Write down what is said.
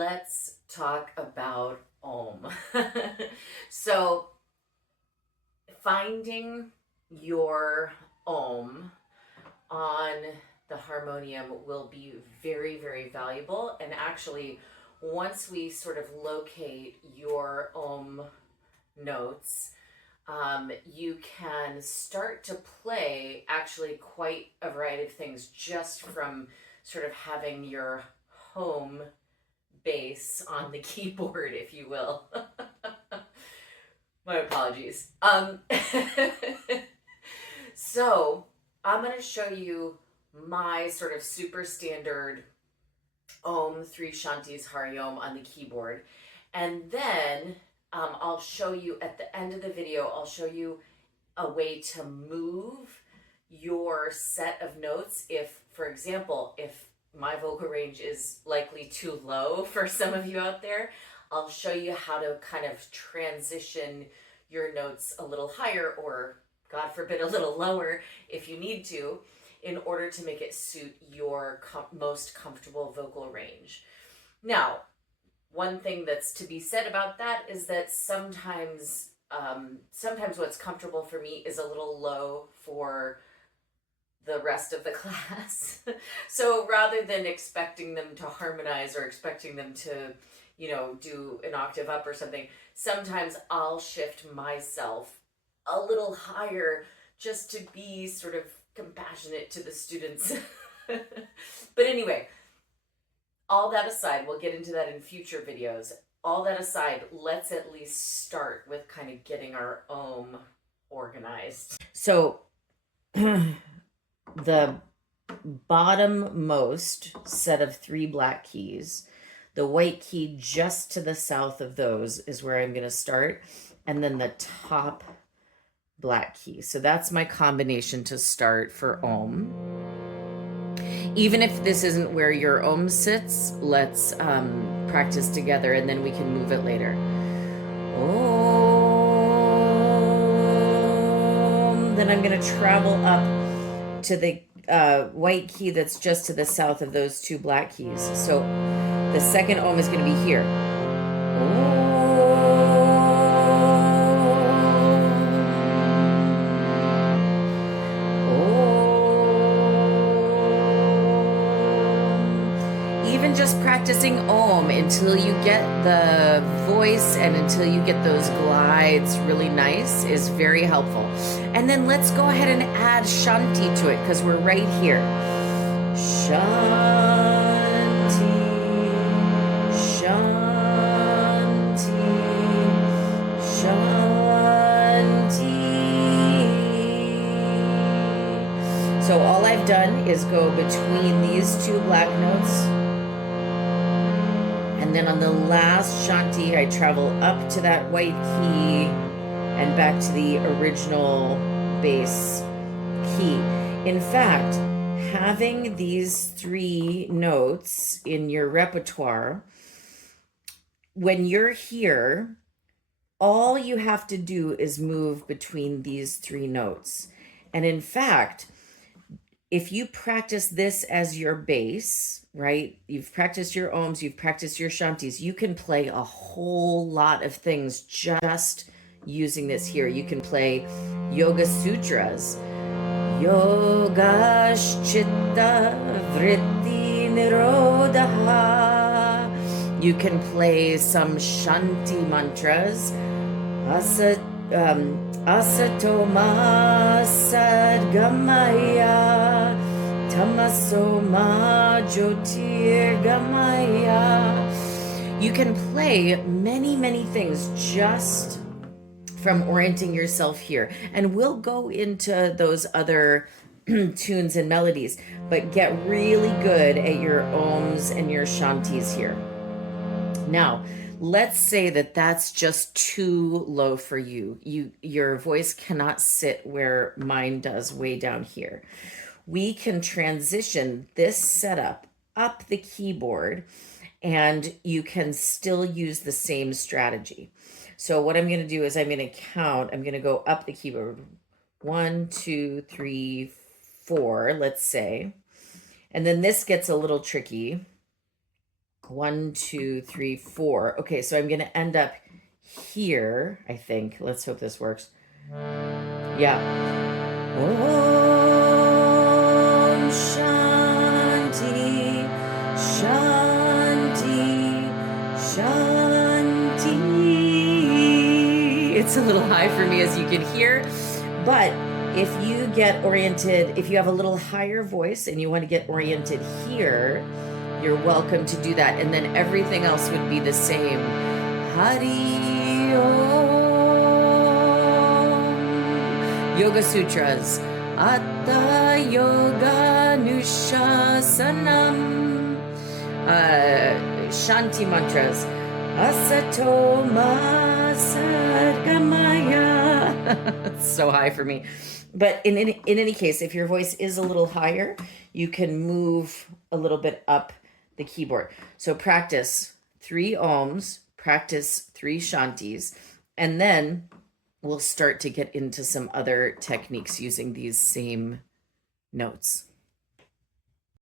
let's talk about Om. So, finding your Om on the harmonium will be very, very valuable. And actually, once we sort of locate your Om notes, you can start to play actually quite a variety of things just from sort of having your home base on the keyboard, if you will. My apologies. So I'm going to show you my sort of super standard Om 3 Shantis Hari Om on the keyboard. And then I'll show you at the end of the video, I'll show you a way to move your set of notes. If, for example, if my vocal range is likely too low for some of you out there, I'll show you how to kind of transition your notes a little higher, or God forbid, a little lower if you need to, in order to make it suit your most comfortable vocal range. Now, one thing that's to be said about that is that sometimes what's comfortable for me is a little low for the rest of the class. So rather than expecting them to harmonize or expecting them to, do an octave up or something, sometimes I'll shift myself a little higher just to be sort of compassionate to the students. But anyway, all that aside, we'll get into that in future videos. All that aside, let's at least start with kind of getting our Om organized. So the bottommost set of 3 black keys, the white key just to the south of those is where I'm going to start, and then the top black key. So that's my combination to start for Om. Even if this isn't where your Om sits, let's practice together and then we can move it later. Om. Then I'm going to travel up to the white key that's just to the south of those 2 black keys. So the second Om is going to be here. Om. Even just practicing Om until you get the voice and until you get those glides really nice is very helpful. And then let's go ahead and add Shanti to it because we're right here. Shanti, Shanti, Shanti. So all I've done is go between these 2 black notes. And then on the last Shanti, I travel up to that white key and back to the original bass key. In fact, having these 3 notes in your repertoire, when you're here, all you have to do is move between these 3 notes. And in fact, if you practice this as your bass, right? You've practiced your Oms, you've practiced your Shantis, you can play a whole lot of things just using this here. You can play Yoga Sutras. Yogash Chitta Vritti Nirodha. You can play some Shanti mantras. Asatoma Sadgamaya Tamasoma Jyotirgamaya. You can play many, many things just from orienting yourself here. And we'll go into those other tunes and melodies, but get really good at your Oms and your Shantis here. Now, let's say that that's just too low for you. Your voice cannot sit where mine does, way down here. We can transition this setup up the keyboard and you can still use the same strategy. So what I'm going to do is I'm going to count. I'm going to go up the keyboard. 1, 2, 3, 4, let's say. And then this gets a little tricky. 1, 2, 3, 4. Okay, so I'm going to end up here, I think. Let's hope this works. Yeah. Om Shanti, Shanti, Shanti. It's a little high for me, as you can hear, but if you get oriented, if you have a little higher voice and you want to get oriented here, you're welcome to do that. And then everything else would be the same. Hari Om. Yoga Sutras. Atta Yoga Nushasanam. Shanti mantras. Asato Ma Sadgamaya. It's so high for me. But in any case, if your voice is a little higher, you can move a little bit up the keyboard. So practice 3 ohms, practice 3 shantis, and then we'll start to get into some other techniques using these same notes.